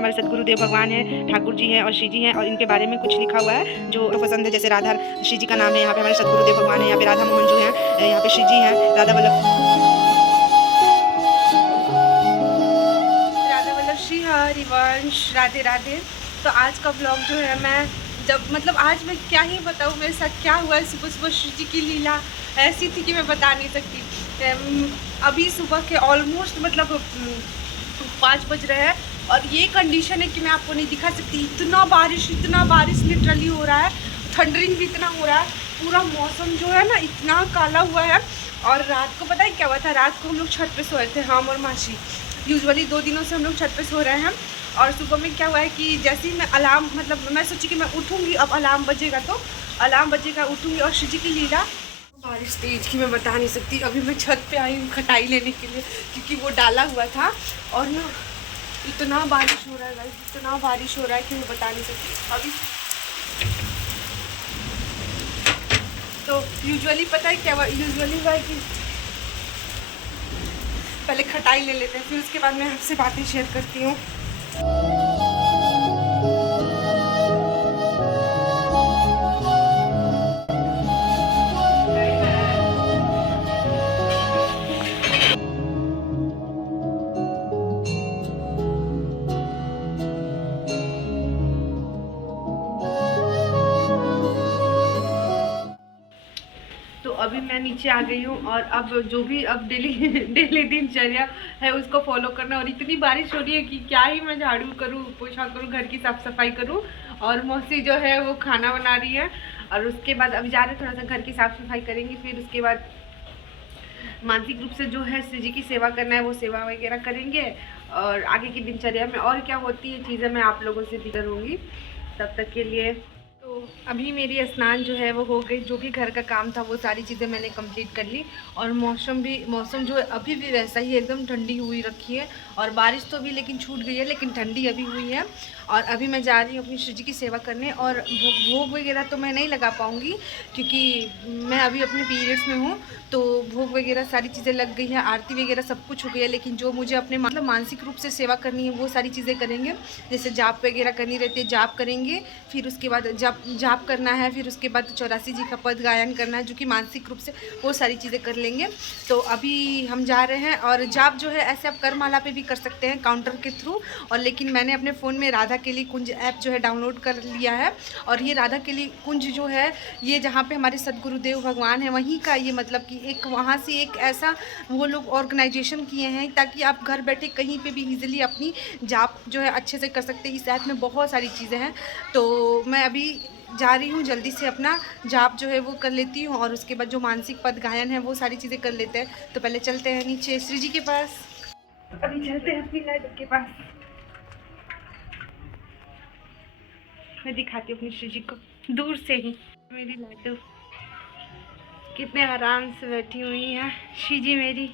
हमारे सदगुरुदेव भगवान है, ठाकुर जी हैं और श्री जी हैं और इनके बारे में कुछ लिखा हुआ है जो पसंद है। जैसे राधा श्री जी का नाम है, यहाँ पे हमारे सदगुरुदेव भगवान है, यहाँ पे राधा मोहन जी हैं, यहाँ पे श्री जी हैं, राधा वल्लभ श्री हरिवंश। राधे राधे। तो आज का ब्लॉग जो है, मैं जब मतलब आज मैं क्या ही बताऊँ मेरे साथ क्या हुआ है। सुबह सुबह श्री जी की लीला ऐसी थी कि मैं बता नहीं सकती। अभी सुबह के ऑलमोस्ट मतलब 5 बज रहे हैं और ये कंडीशन है कि मैं आपको नहीं दिखा सकती। इतना बारिश लिटरली हो रहा है, थंडरिंग भी इतना हो रहा है, पूरा मौसम जो है ना इतना काला हुआ है। और रात को पता है क्या हुआ था, रात को हम लोग छत पे सोए थे, हम और मासी। यूजुअली 2 दिनों से हम लोग छत पे सो रहे हैं। और सुबह में क्या हुआ है कि जैसे ही मैं अलार्म मतलब मैं सोची कि मैं उठूँगी, अब अलार्म बजेगा तो अलार्म बजेगा, उठूँगी और श्री जी की लीला। बारिश तेज की मैं बता नहीं सकती। अभी मैं छत पे आई हूँ खटाई लेने के लिए क्योंकि वो डाला हुआ था और ना इतना बारिश हो रहा है गाइस, इतना बारिश हो रहा है कि मैं बता नहीं सकती। अभी तो यूजुअली पता है क्या हुआ, यूजुअली हुआ है कि पहले खटाई ले लेते हैं, फिर उसके बाद मैं आपसे बातें शेयर करती हूँ। तो अभी मैं नीचे आ गई हूँ और अब जो भी अब डेली दिनचर्या है उसको फॉलो करना। और इतनी बारिश हो रही है कि क्या ही मैं झाड़ू करूँ, पोछा करूँ, घर की साफ सफाई करूँ। और मौसी जो है वो खाना बना रही है और उसके बाद अभी जा रहे थोड़ा सा घर की साफ सफाई करेंगी। फिर उसके बाद मानसिक रूप से जो है श्री जी की सेवा करना है वो सेवा वगैरह करेंगे। और आगे की दिनचर्या में और क्या होती है चीज़ें मैं आप लोगों से भी करूँगी। तब तक के लिए तो अभी मेरी स्नान जो है वो हो गई, जो भी घर का काम था वो सारी चीज़ें मैंने कंप्लीट कर ली। और मौसम जो है अभी भी वैसा ही एकदम ठंडी हुई रखी है। और बारिश तो अभी लेकिन छूट गई है, लेकिन ठंडी अभी हुई है। और अभी मैं जा रही हूँ अपनी श्री जी की सेवा करने। और भोग वगैरह तो मैं नहीं लगा पाऊँगी क्योंकि मैं अभी अपने पीरियड्स में हूँ। तो भोग वगैरह सारी चीज़ें लग गई हैं, आरती वगैरह सब कुछ हो गई है। लेकिन जो मुझे अपने मतलब मानसिक रूप से सेवा करनी है वो सारी चीज़ें करेंगे। जैसे जाप वगैरह करनी रहती है, जाप करेंगे। फिर उसके बाद जाप करना है, फिर उसके बाद 84 जी का पद गायन करना है, जो कि मानसिक रूप से वो सारी चीज़ें कर लेंगे। तो अभी हम जा रहे हैं। और जाप जो है ऐसे आप करमाला पे भी कर सकते हैं काउंटर के थ्रू। और लेकिन मैंने अपने फ़ोन में राधा केली कुंज ऐप जो है डाउनलोड कर लिया है। और ये राधा केली कुंज जो है ये जहाँ पे हमारे सदगुरुदेव भगवान है वहीं का ये मतलब कि एक वहाँ से एक ऐसा वो लोग ऑर्गेनाइजेशन किए हैं ताकि आप घर बैठे कहीं पे भी इजीली अपनी जाप जो है अच्छे से कर सकते हैं। इस ऐप में बहुत सारी चीज़ें हैं। तो मैं अभी जा रही हूँ, जल्दी से अपना जाप जो है वो कर लेती हूँ और उसके बाद जो मानसिक पद गायन है वो सारी चीज़ें कर लेते हैं। तो पहले चलते हैं नीचे श्री जी के पास। अभी चलते हैं अपनी लाइट के पास। मैं दिखाती हूँ अपनी श्री जी को दूर से ही। मेरी लाइट कितने आराम से बैठी हुई है श्री जी मेरी।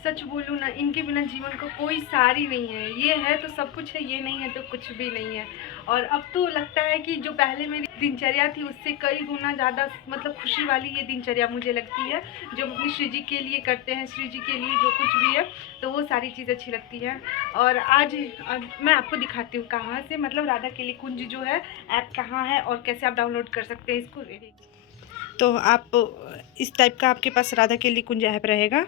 सच बोलूँ ना, इनके बिना जीवन का कोई सार ही नहीं है। ये है तो सब कुछ है, ये नहीं है तो कुछ भी नहीं है। और अब तो लगता है कि जो पहले मेरी दिनचर्या थी उससे कई गुना ज़्यादा मतलब खुशी वाली ये दिनचर्या मुझे लगती है। जो हम अपनी श्री जी के लिए करते हैं, श्री जी के लिए जो कुछ भी है, तो वो सारी चीज़ अच्छी लगती है। और आज मैं आपको दिखाती हूँ कहाँ से मतलब राधा केली कुंज जो है ऐप कहाँ है और कैसे आप डाउनलोड कर सकते हैं इसको। तो आप इस टाइप का आपके पास राधा केली कुंज ऐप रहेगा।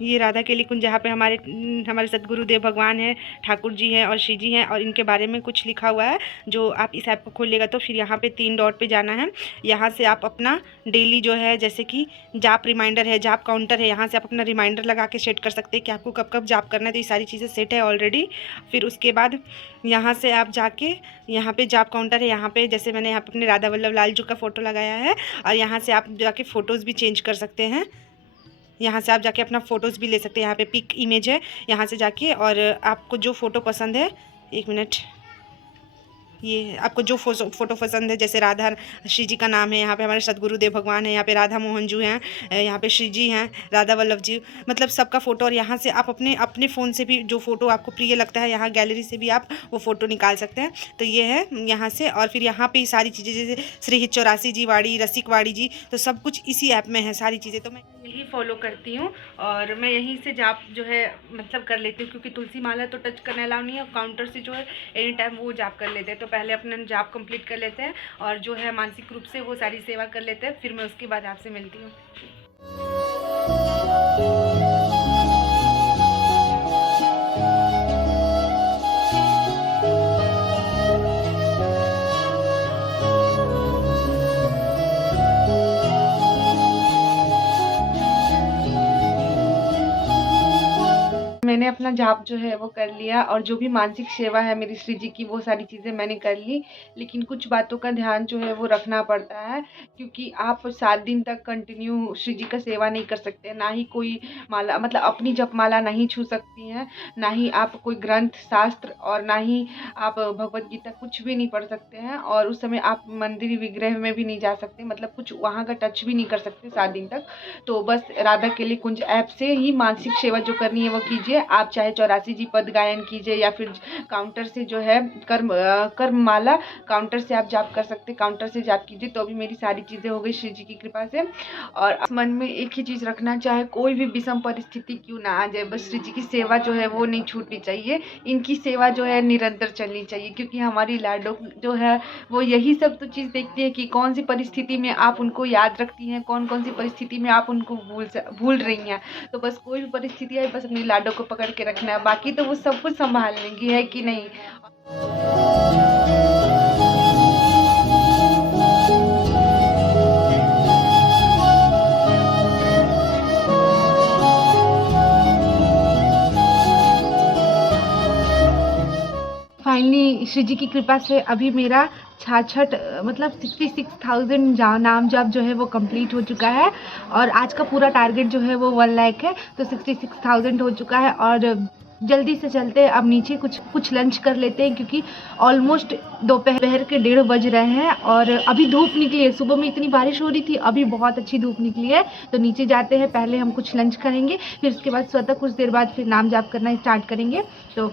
ये राधा केली कुंज जहाँ पे हमारे सदगुरुदेव भगवान है, ठाकुर जी हैं और श्री जी हैं और इनके बारे में कुछ लिखा हुआ है। जो आप इस ऐप को खोलिएगा तो फिर यहाँ पे 3 डॉट पे जाना है। यहाँ से आप अपना डेली जो है जैसे कि जाप रिमाइंडर है, जाप काउंटर है, यहाँ से आप अपना रिमाइंडर लगा के सेट कर सकते हैं कि आपको कब कब जाप करना है। तो ये सारी चीज़ें सेट है ऑलरेडी। फिर उसके बाद यहाँ से आप जाके यहाँ पे जाप काउंटर है, यहाँ पे जैसे मैंने यहाँ पे अपने राधा वल्लभ लाल जी का फ़ोटो लगाया है। और यहाँ से आप जाके फ़ोटोज़ भी चेंज कर सकते हैं। यहाँ से आप जाके अपना फ़ोटोज़ भी ले सकते हैं। यहाँ पे पिक इमेज है, यहाँ से जाके और आपको जो फ़ोटो पसंद है, 1 मिनट, ये आपको जो फ़ोटो पसंद है, जैसे राधा श्री जी का नाम है, यहाँ पे हमारे सदगुरुदेव भगवान है, यहाँ पे राधा मोहन जी हैं, यहाँ पे श्री जी हैं, राधा वल्लभ जी, मतलब सबका फ़ोटो। और यहाँ से आप अपने अपने फ़ोन से भी जो फ़ोटो आपको प्रिय लगता है, यहाँ गैलरी से भी आप वो फ़ोटो निकाल सकते हैं। तो ये है यहाँ से। और फिर यहाँ पे सारी चीज़ें, जैसे श्री 84 जी वाड़ी, रसिक वाड़ी जी, तो सब कुछ इसी ऐप में है सारी चीज़ें। तो मैं यही फॉलो करती हूँ और मैं यहीं से जाप जो है मतलब कर लेती हूँ, क्योंकि तुलसी माला तो टच करने अलाउ नहीं है, और काउंटर से जो है एनी टाइम वो जाप कर लेते हैं। तो पहले अपना जाप कंप्लीट कर लेते हैं और जो है मानसिक रूप से वो सारी सेवा कर लेते हैं, फिर मैं उसके बाद आपसे मिलती हूँ। मैंने अपना जाप जो है वो कर लिया और जो भी मानसिक सेवा है मेरी श्री जी की, वो सारी चीज़ें मैंने कर ली। लेकिन कुछ बातों का ध्यान जो है वो रखना पड़ता है, क्योंकि आप 7 दिन तक कंटिन्यू श्री जी का सेवा नहीं कर सकते। ना ही कोई माला, मतलब अपनी जपमाला नहीं छू सकती हैं, ना ही आप कोई ग्रंथ शास्त्र, और ना ही आप भगवत गीता कुछ भी नहीं पढ़ सकते हैं। और उस समय आप मंदिर विग्रह में भी नहीं जा सकते, मतलब कुछ वहाँ का टच भी नहीं कर सकते 7 दिन तक। तो बस राधा केली कुंज ऐप से ही मानसिक सेवा जो करनी है वो कीजिए। आप चाहे 84 जी पद गायन कीजिए, या फिर काउंटर से जो है कर्म माला काउंटर से आप जाप कर सकते, काउंटर से जाप कीजिए। तो अभी मेरी सारी चीज़ें हो गई श्री जी की कृपा से। और मन में एक ही चीज़ रखना, चाहे कोई भी विषम परिस्थिति क्यों ना आ जाए, बस श्री जी की सेवा जो है वो नहीं छूटनी चाहिए। इनकी सेवा जो है निरंतर चलनी चाहिए, क्योंकि हमारी लाडो जो है वो यही सब तो चीज़ देखती है कि कौन सी परिस्थिति में आप उनको याद रखती हैं, कौन कौन सी परिस्थिति में आप उनको भूल रही हैं। तो बस कोई भी परिस्थिति है, बस अपनी लाडो को पकड़ के रखना है, बाकी तो वो सब कुछ संभाल लेंगी, है कि नहीं। फाइनली श्री जी की कृपा से अभी मेरा 66 मतलब 66,000 नाम जाप जो है वो कंप्लीट हो चुका है। और आज का पूरा टारगेट जो है वो 1 लाख है, तो 66,000 हो चुका है। और जल्दी से चलते अब नीचे कुछ लंच कर लेते हैं, क्योंकि ऑलमोस्ट दोपहर के 1:30 बज रहे हैं और अभी धूप निकली है। सुबह में इतनी बारिश हो रही थी, अभी बहुत अच्छी धूप निकली है। तो नीचे जाते हैं, पहले हम कुछ लंच करेंगे, फिर उसके बाद स्वतः कुछ देर बाद फिर नाम जाप करना स्टार्ट करेंगे। तो